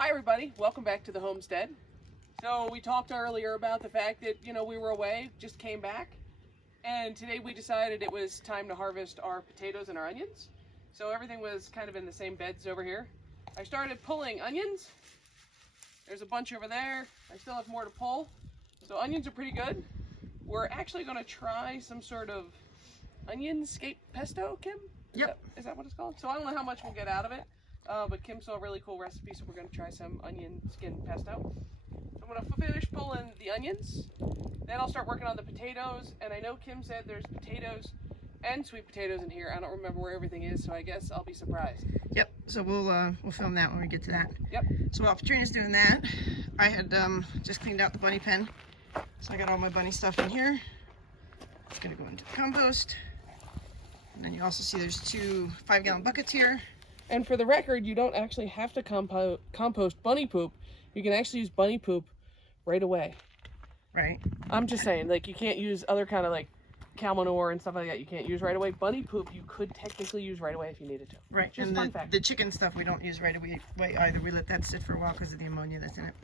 Hi everybody, welcome back to the homestead. So we talked earlier about the fact that, we were away, just came back, and today we decided it was time to harvest our potatoes and our onions. So everything was kind of in the same beds over here. I started pulling onions. There's a bunch over there. I still have more to pull. So onions are pretty good. We're actually going to try some sort of onionscape pesto, Kim? Is that what it's called? So I don't know how much we'll get out of it. But Kim saw a really cool recipe, so we're going to try some onion skin pesto. So I'm going to finish pulling the onions, then I'll start working on the potatoes. And I know Kim said there's potatoes and sweet potatoes in here. I don't remember where everything is, so I guess I'll be surprised. Yep, so we'll film that when we get to that. Yep. So while Patrina's doing that, I had just cleaned out the bunny pen. So I got all my bunny stuff in here. It's going to go into the compost. And then you also see there's two 5-gallon buckets here. And for the record, you don't actually have to compost bunny poop. You can actually use bunny poop right away. Right. I'm just saying, like, you can't use other kind of, like, cow manure and stuff like that. You can't use right away. Bunny poop you could technically use right away if you needed to. Right. Just and the chicken stuff we don't use right away either. We let that sit for a while because of the ammonia that's in it.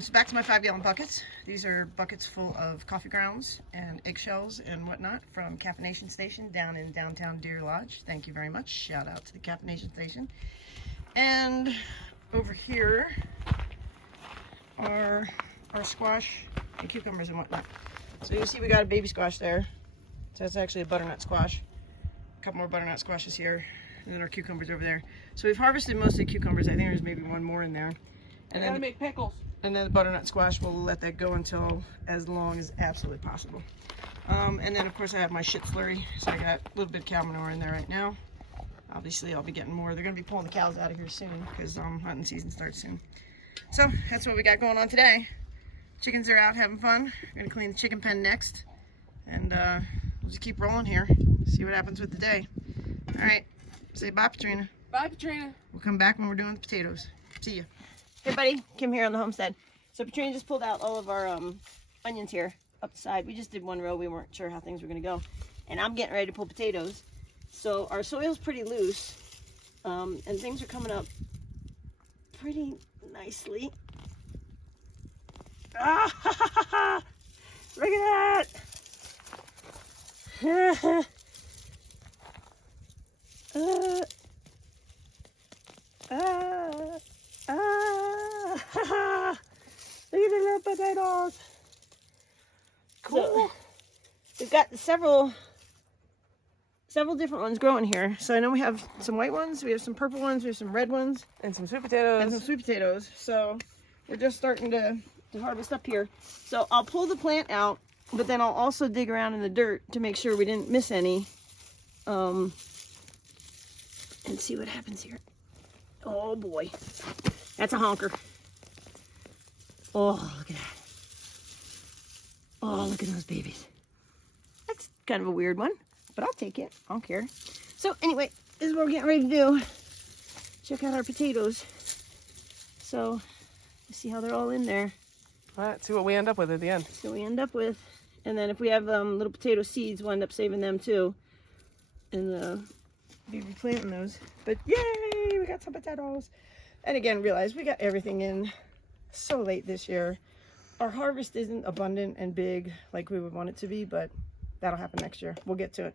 So back to my 5-gallon buckets. These are buckets full of coffee grounds and eggshells and whatnot from Caffeination Station down in downtown Deer Lodge. Thank you very much. Shout out to the Caffeination Station. And over here are our squash and cucumbers and whatnot. So you see we got a baby squash there. So that's actually a butternut squash. A couple more butternut squashes here. And then our cucumbers over there. So we've harvested most of the cucumbers. I think there's maybe one more in there. And then make pickles. And then the butternut squash, we'll let that go until as long as absolutely possible. And then of course I have my shit slurry. So I got a little bit of cow manure in there right now. Obviously I'll be getting more. They're gonna be pulling the cows out of here soon because hunting season starts soon. So that's what we got going on today. Chickens are out having fun. We're gonna clean the chicken pen next. And we'll just keep rolling here. See what happens with the day. All right, say bye, Patrina. Bye, Patrina. We'll come back when we're doing the potatoes. See ya. Hey buddy, Kim here on the homestead. So Patrina just pulled out all of our onions here up the side. We just did one row. We weren't sure how things were going to go. And I'm getting ready to pull potatoes. So our soil's pretty loose. And things are coming up pretty nicely. Ah, ha, ha, ha, ha. Look at that. Look at the little potatoes. Cool. So, we've got several different ones growing here. So I know we have some white ones, we have some purple ones, we have some red ones, and some sweet potatoes. And some sweet potatoes. So we're just starting to harvest up here. So I'll pull the plant out, but then I'll also dig around in the dirt to make sure we didn't miss any. And see what happens here. Oh boy, that's a honker. Oh, look at that. Oh, look at those babies. That's kind of a weird one, but I'll take it. I don't care. So anyway, this is what we're getting ready to do. Check out our potatoes. So, let's see how they're all in there. All right, see what we end up with at the end. See what we end up with. And then if we have little potato seeds, we'll end up saving them too. And be replanting those. But yay, we got some potatoes. And again, realize we got everything in so late this year. Our harvest isn't abundant and big like we would want it to be, but that'll happen next year. We'll get to it.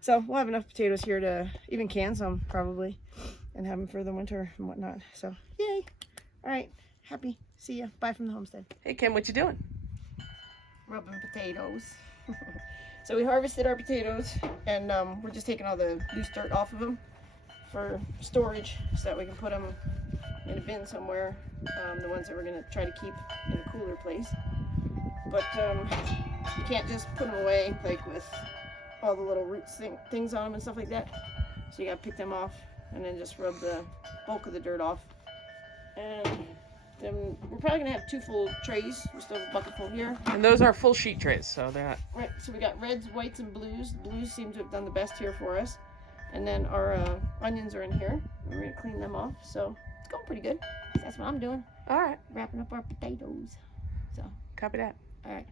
So we'll have enough potatoes here to even can some probably and have them for the winter and whatnot. So yay. All right, happy. See ya. Bye from the homestead. Hey Kim, what you doing? Rubbing potatoes. So we harvested our potatoes and we're just taking all the loose dirt off of them for storage so that we can put them in a bin somewhere, the ones that we're going to try to keep in a cooler place. But you can't just put them away like with all the little roots things on them and stuff like that. So you got to pick them off and then just rub the bulk of the dirt off. And then we're probably going to have 2 full trays. We still have a bucket full here. And those are full sheet trays, so they're not... Right, so we got reds, whites, and blues. The blues seem to have done the best here for us. And then our onions are in here. We're going to clean them off. So it's going pretty good. That's what I'm doing. All right. Wrapping up our potatoes. So. Copy that. All right.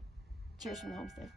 Cheers from the homestead.